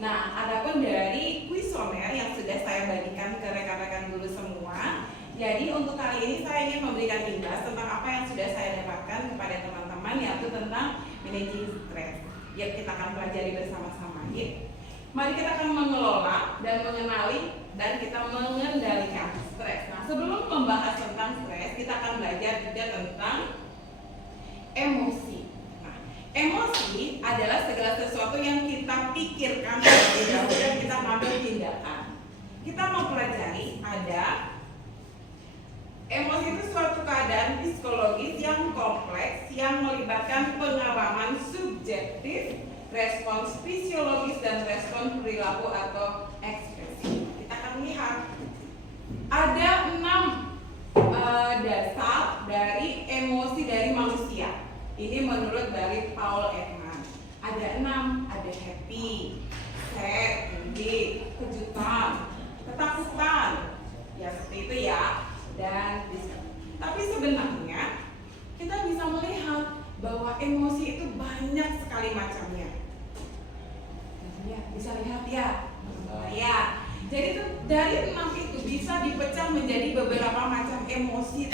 Nah, adapun dari kuesioner yang sudah saya bagikan ke rekan-rekan guru semua, jadi untuk kali ini saya ingin memberikan imbas tentang apa yang sudah saya dapatkan kepada teman-teman, yaitu tentang managing stres. Ya, kita akan pelajari bersama-sama. Ya. Mari kita akan mengelola dan mengenali dan kita mengendalikan stres. Nah, sebelum membahas tentang stres, kita akan belajar juga tentang emosi. Nah, emosi adalah segala sesuatu yang kita pikirkan terlebih dahulu dan kita mengambil tindakan. Kita mempelajari ada emosi itu suatu keadaan psikologis yang kompleks yang melibatkan pengalaman subjektif, respons fisiologis dan respons perilaku atau ekspresi. Kita akan lihat ada 6 dasar dari emosi dari manusia. Ini menurut dari Paul Ekman. Ada 6, ada happy, sad, sedih, kejutan, ketakutan, ya seperti itu ya. Dan tapi sebenarnya kita bisa melihat bahwa emosi itu banyak sekali macamnya. Ya, bisa lihat ya. Ya. Jadi itu dari 6 itu bisa dipecah menjadi beberapa macam emosi.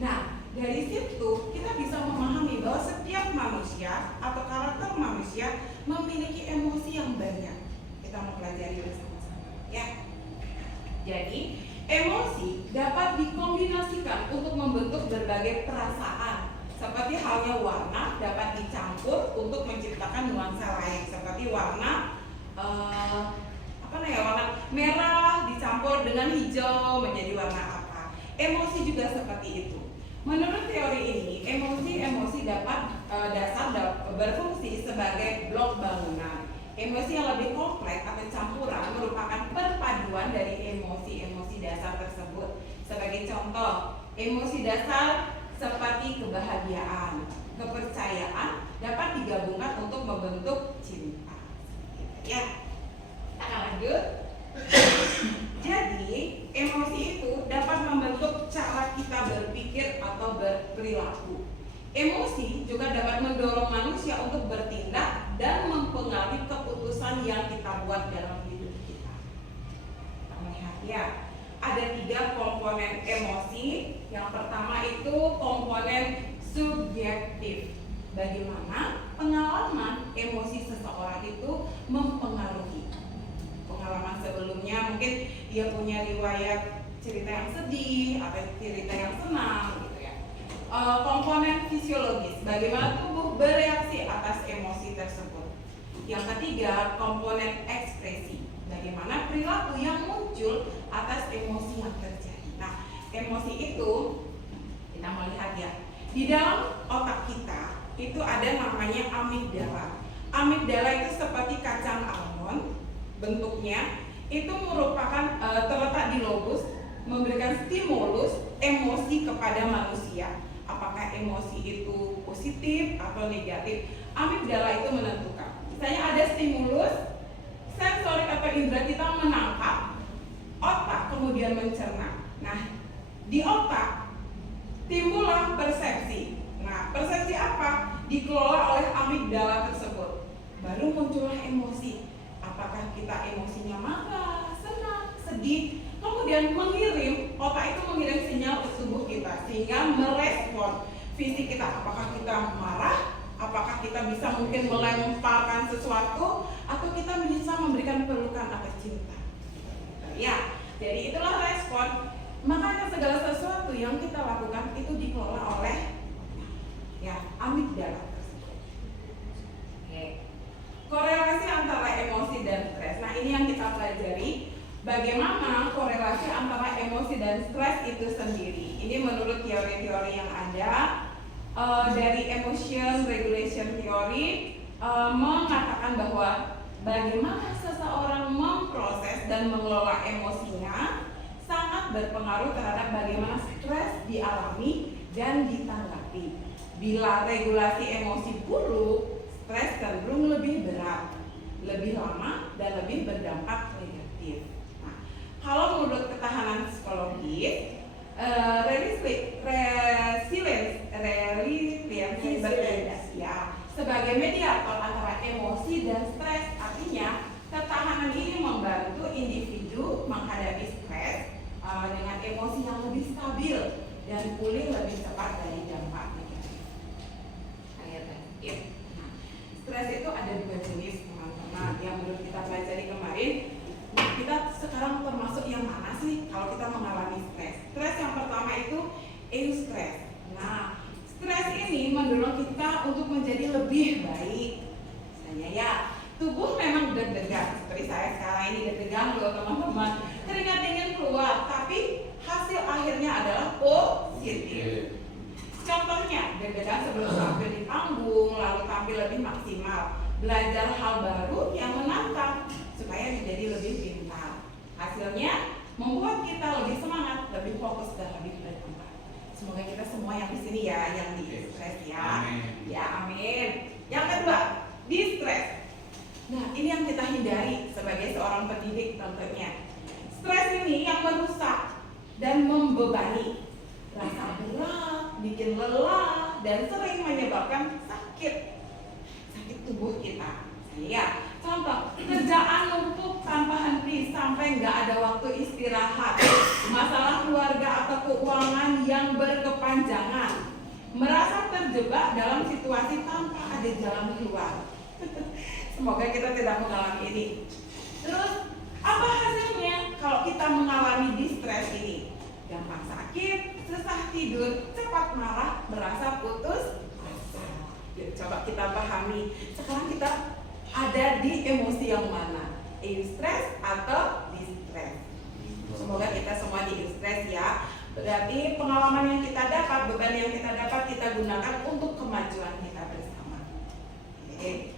Nah, dari situ kita bisa memahami bahwa setiap manusia atau karakter manusia memiliki emosi yang banyak. Kita mau pelajari bersama-sama, ya. Jadi, emosi dapat dikombinasikan untuk membentuk berbagai perasaan. Seperti halnya warna dapat dicampur untuk menciptakan nuansa lain. Seperti warna warna merah dicampur dengan hijau menjadi warna apa. Emosi juga seperti itu. Menurut teori ini, emosi dapat berfungsi sebagai blok bangunan. Emosi yang lebih kompleks atau campuran merupakan perpaduan dari emosi-emosi dasar tersebut. Sebagai contoh, emosi dasar seperti kebahagiaan, kepercayaan dapat digabungkan untuk membentuk cinta. Ya, kita akan lanjut. Jadi, emosi itu dapat membentuk cara kita berpikir atau berperilaku. Emosi juga dapat mendorong manusia untuk bertindak dan mempengaruhi keputusan yang kita buat dalam hidup kita. Kita melihat ya, ada 3 komponen emosi. Yang pertama itu komponen subjektif. Bagaimana pengalaman emosi seseorang itu mempengaruhi. Pengalaman sebelumnya mungkin dia punya riwayat cerita yang sedih atau cerita yang senang gitu ya. Komponen fisiologis, bagaimana tubuh bereaksi atas emosi tersebut. Yang ketiga, komponen ekspresi, bagaimana perilaku yang muncul atas emosi yang terjadi. Nah, emosi itu kita melihat ya, di dalam otak kita itu ada namanya amigdala. Amigdala itu seperti kacang almond bentuknya, itu merupakan terletak di lobus, memberikan stimulus emosi kepada manusia. Apakah emosi itu positif atau negatif? Amigdala itu menentukan. Misalnya ada stimulus, sensorik atau indera kita menangkap, otak kemudian mencerna. Nah, di otak timbullah persepsi. Nah, persepsi apa? Dikelola oleh amigdala tersebut. Baru muncullah emosi. Apakah kita emosinya marah, senang, sedih, kemudian otak itu mengirim sinyal ke tubuh kita sehingga merespon fisik kita. Apakah kita marah, apakah kita bisa mungkin melemparkan sesuatu, atau kita bisa memberikan pelukan atau cinta. Ya, jadi itulah respon. Makanya segala sesuatu yang kita lakukan itu dikelola oleh amigdala tersebut. Oke. Korelasi antara emosi dan stres. Nah, ini yang kita pelajari. Bagaimana korelasi antara emosi dan stres itu sendiri. Ini menurut teori-teori yang ada. Dari emotion regulation theory mengatakan bahwa bagaimana seseorang memproses dan mengelola emosinya sangat berpengaruh terhadap bagaimana stres dialami dan ditanggapi. Bila regulasi emosi buruk, stres cenderung lebih berat, lebih lama, dan lebih berdampak negatif. Nah, kalau menurut ketahanan psikologis, resilience berbeda ya, sebagai mediator antara emosi dan stres. Artinya ketahanan ini membantu individu menghadapi stres dengan emosi yang lebih stabil dan pulih lebih cepat dari dampak negatif. Nah, stres itu ada dua jenis, teman-teman. Yang menurut kita pelajari kemarin, kita sekarang termasuk yang mana sih kalau kita mengalami stres? Stres yang pertama itu eustress. Nah, stres ini mendorong kita untuk menjadi lebih baik. Misalnya ya, tubuh memang deg-degan, seperti saya sekarang ini deg-degan loh teman-teman. Keringat dingin keluar, tapi hasil akhirnya adalah positif. Contohnya, deg-degan sebelum tampil di panggung, lalu tampil lebih maksimal. Belajar hal baru yang menantang supaya menjadi lebih pintar. Hasilnya membuat kita lebih semangat, lebih fokus dan lebih berkembang. Semoga kita semua yang di sini ya, yang di stres ya. Amin. Ya, amin. Yang kedua, distress. Nah, ini yang kita hindari sebagai seorang pendidik tentunya. Stres ini yang merusak dan membebani, rasa berat, bikin lelah, dan sering menyebabkan sakit tubuh kita. Ya, contoh, kerjaan numpuk tanpa henti sampai nggak ada waktu istirahat, masalah keluarga atau keuangan yang berkepanjangan, merasa terjebak dalam situasi tanpa ada jalan keluar. Semoga kita tidak mengalami ini. Terus, apa hasilnya kalau kita mengalami distress ini? Gampang sakit, susah tidur, cepat marah, merasa putus asa. Yuk, coba kita pahami. Sekarang kita ada di emosi yang mana? Eustress atau distress? Semoga kita semua di eustress ya. Berarti pengalaman yang kita dapat, beban yang kita dapat, kita gunakan untuk kemajuan kita bersama. Oke.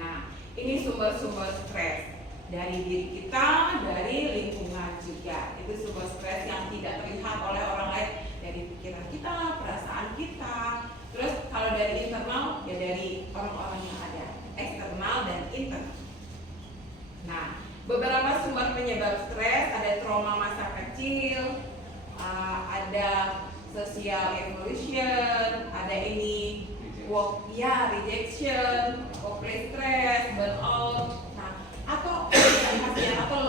Nah, ini sumber-sumber stres dari diri kita, dari lingkungan juga. Itu sumber stres yang tidak terlihat oleh orang lain, dari pikiran kita, perasaan kita. Terus kalau dari internal, ya dari orang-orang yang ada, eksternal dan internal. Nah, beberapa sumber penyebab stres ada trauma masa kecil, ada social evolution, ada ini rejection, workplace stress, burnout, nah, atau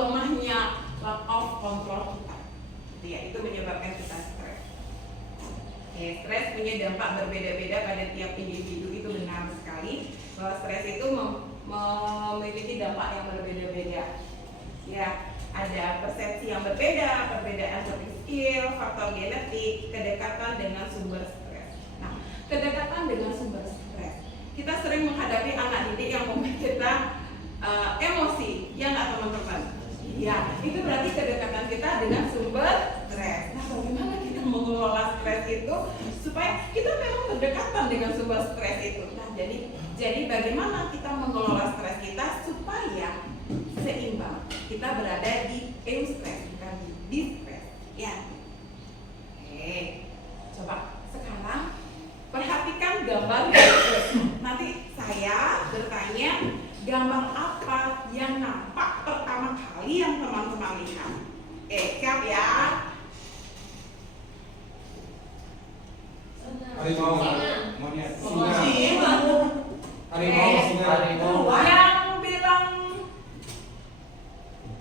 lemahnya lack of control kita. Ya, itu menyebabkan kita stres. Stres punya dampak berbeda-beda pada tiap individu, itu benar sekali bahwa stres itu memiliki dampak yang berbeda-beda. Ya, ada persepsi yang berbeda, perbedaan skill, faktor genetik, kedekatan dengan sumber stres. Nah, kedekatan dengan sumber stres. Kita sering menghadapi anak didik yang membuat kita emosi, ya nggak teman-teman? Ya, itu berarti kedekatan kita dengan sumber stres. Nah, bagaimana kita mengelola stres itu supaya kita memang berdekatan dengan sumber stres itu? Nah, jadi bagaimana kita mengelola stres kita supaya seimbang? Kita berada di eustress, bukan di distress. Ya. Oke. Coba sekarang perhatikan gambar berikut. Nanti saya bertanya, gambar apa yang nampak pertama kali yang teman-teman lihat? Siap ya? Harimau, monyet, singa. Harimau, singa. Yang bilang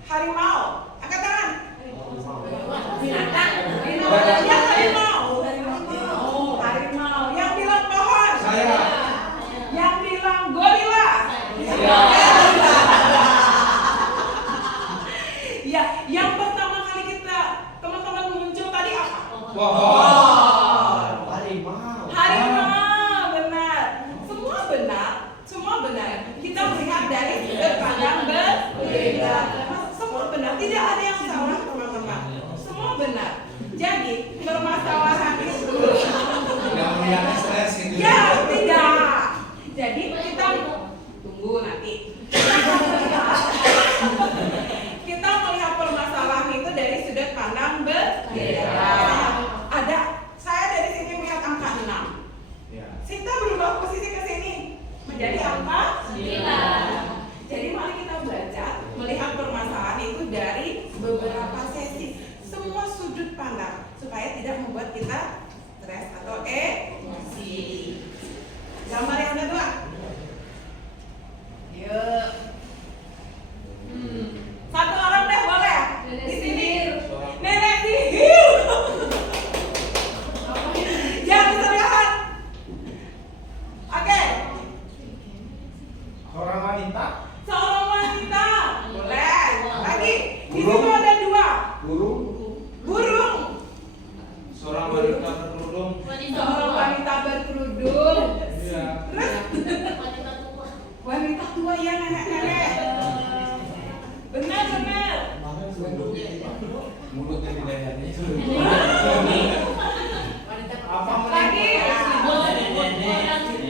harimau, angkat tangan. Yang harimau. Yang bilang pohon. Saya. Yang bilang gorila. Ya, yang pertama kali teman-teman muncul tadi apa? Pohon. Harimau, benar. Semua benar. Kita melihat dari sudut pandang berbeda. Semua benar, tidak ada yang salah teman-teman. Semua benar. Jadi permasalahan itu Tidak melihat stres gitu. ya tidak. Jadi kita tunggu nanti. Kita melihat permasalahan itu dari sudut pandang berbeda. Saya dari sini melihat angka 6. Ya. Sinta berubah posisi ke sini menjadi angka 9. Jadi mari kita belajar melihat permasalahan itu dari beberapa sesi, semua sudut pandang supaya tidak membuat kita stres atau emosi. Gambar yang kedua. Yuk. lebih dayanya itu. Apa Lagi,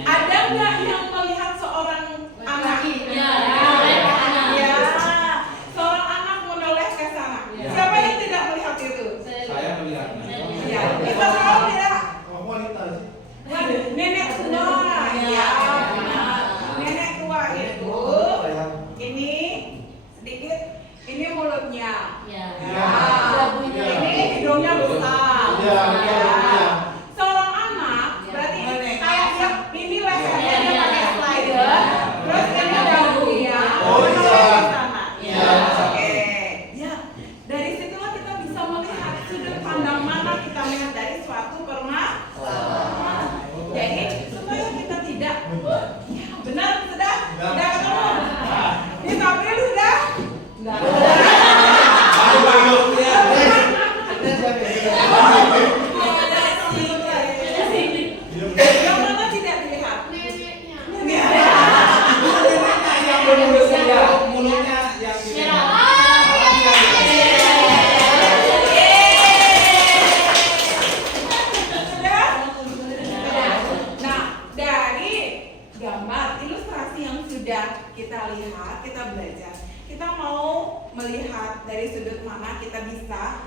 ada nggak yang melihat seorang anak? Ya. Ya, seorang anak menoleh ke sana. Siapa yang tidak melihat itu? Saya melihatnya. Ya, kita tahu tidak? wanita sih? Nenek tua, ya, benar. Nenek tua itu, ini sedikit, ini mulutnya. Ya. Ya, ini hidungnya besar. Iya, iya, iya. Seorang anak berarti kayak dia ini lehernya dia Iya, pakai iya. slider, terus ini dagunya. Oh, iya. di sana. Iya. Oke, ya dari situlah kita bisa melihat sudut pandang mana kita melihat dari suatu permasalahan. Jadi supaya kita tidak, ya benar sudah ketemu. Di April sudah. Yang mana tidak dilihat? Yang menurut saya mulutnya yang Sudah? Nah, dari gambar ilustrasi yang sudah kita lihat, kita belajar. Kita mau melihat dari sudut mana kita bisa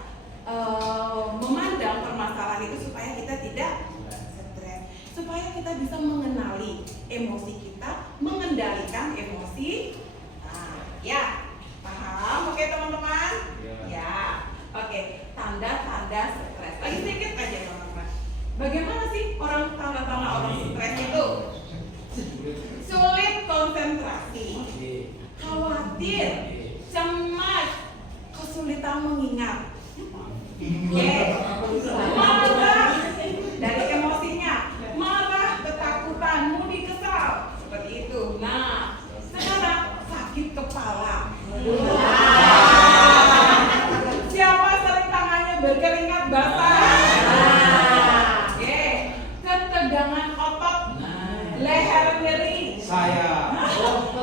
memandang permasalahan itu supaya kita tidak stres, supaya kita bisa mengenali emosi kita, mengendalikan emosi. Nah, ya, paham? Oke teman-teman? Ya, oke. Tanda-tanda stres. Lagi sedikit aja teman-teman. Bagaimana sih tanda-tanda orang stres itu? Sulit konsentrasi, khawatir, cemas, kesulitan mengingat. Marah dari emosinya, marah, ketakutan, moody, kesal, seperti itu. Nah, sekarang sakit kepala. Siapa sering tangannya berkeringat basah? Ketegangan otot, leher nyeri, saya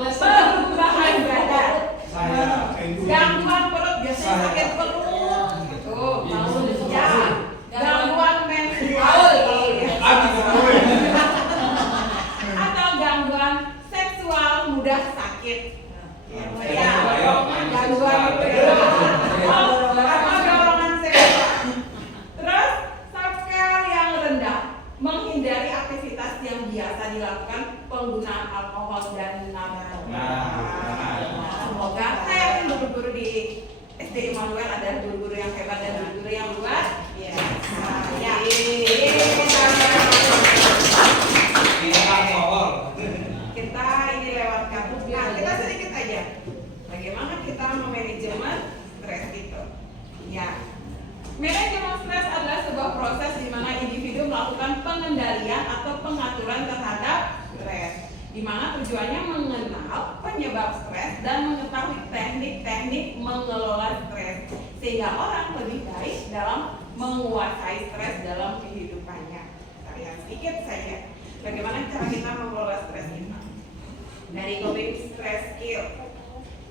perubahan badan, gangguan perut, biasanya sakit perut. Tuh, ya, gangguan menstrual atau gangguan seksual mudah sakit. Ya, gangguan itu ya. Atau dorongan seksual. Terus safkar yang rendah, menghindari aktivitas yang biasa dilakukan, penggunaan alkohol dan narkoba. Semoga saya yakin guru-guru di SD Immanuel ada guru-guru yang hebat dan guru-guru yang luar biasa. Ya. tidak alkohol. Kita ini lewatkan. Nah, kita sedikit aja. Bagaimana kita memanajemen stres itu? Ya. Manajemen stres adalah sebuah proses di mana individu melakukan pengendalian atau pengaturan terhadap stres, di mana tujuannya mengenal penyebab stres dan mengetahui teknik-teknik mengelola stres sehingga orang lebih baik dalam menguasai stres dalam kehidupannya. Kita lihat sedikit saja bagaimana cara kita mengelola stres kita dari coping stress skill.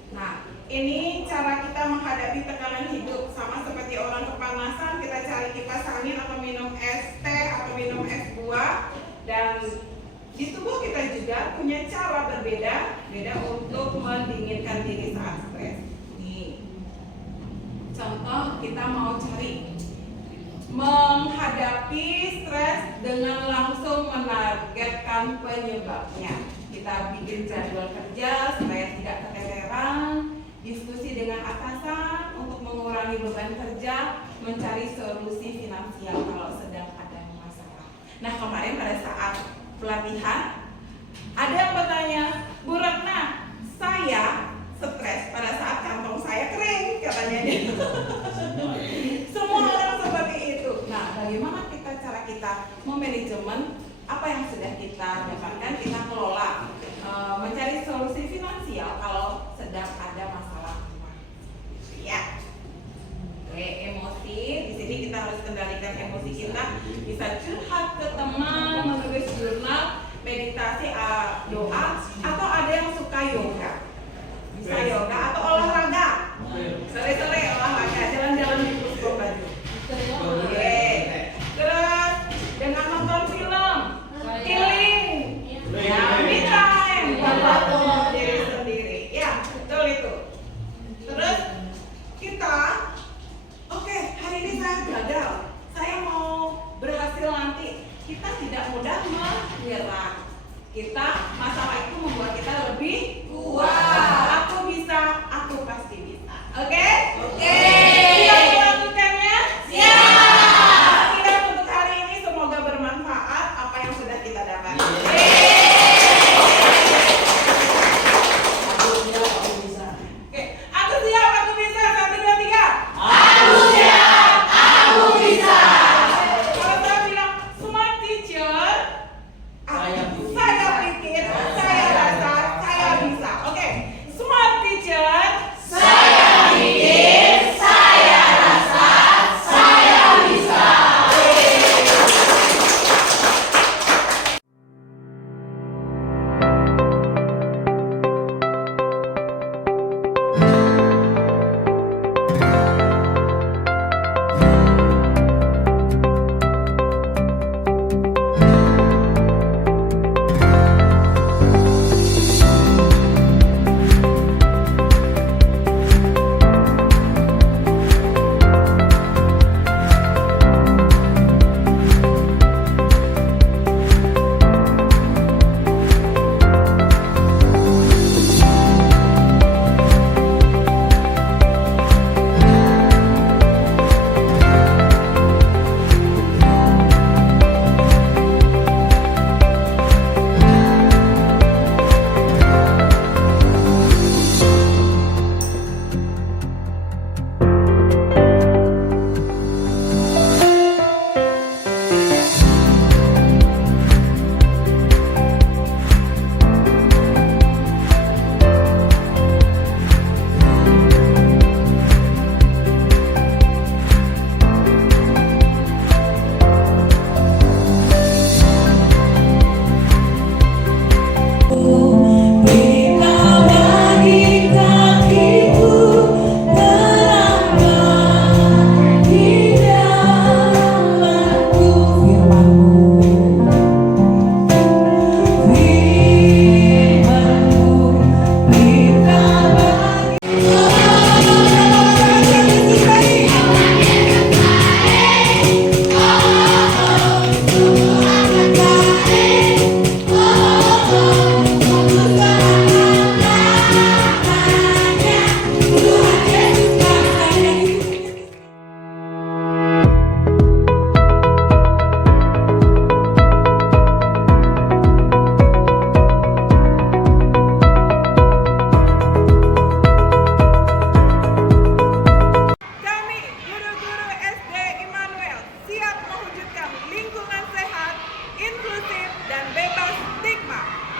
Nah, ini cara kita menghadapi tekanan hidup, sama seperti orang kepanasan, kita cari kipas angin atau minum es teh atau minum es buah. Dan di tubuh kita juga punya cara berbeda untuk mendinginkan diri saat stres. Nih, contoh kita mau cari menghadapi stres dengan langsung menargetkan penyebabnya. Kita bikin jadwal kerja supaya tidak keteteran, diskusi dengan atasan untuk mengurangi beban kerja, mencari solusi finansial kalau sedang ada masalah. Nah, kemarin pada saat pelatihan ada yang bertanya, Bu Ratna, saya stres pada saat kantong saya kering, katanya dia. Semua orang seperti itu. Nah, bagaimana cara kita memanajemen apa yang sudah kita dapatkan, kita kelola, mencari solusi finansial kalau sedang ada masalah uang. Ya. Oke, emosi. Di sini kita harus kendalikan emosi kita. Bisa curhat ke teman, menulis jurnal, meditasi, doa, atau ada yang suka yoga. Bisa yoga atau olahraga. Sore-sore olahraga, jalan-jalan di pusat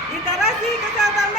Literasi kesehatan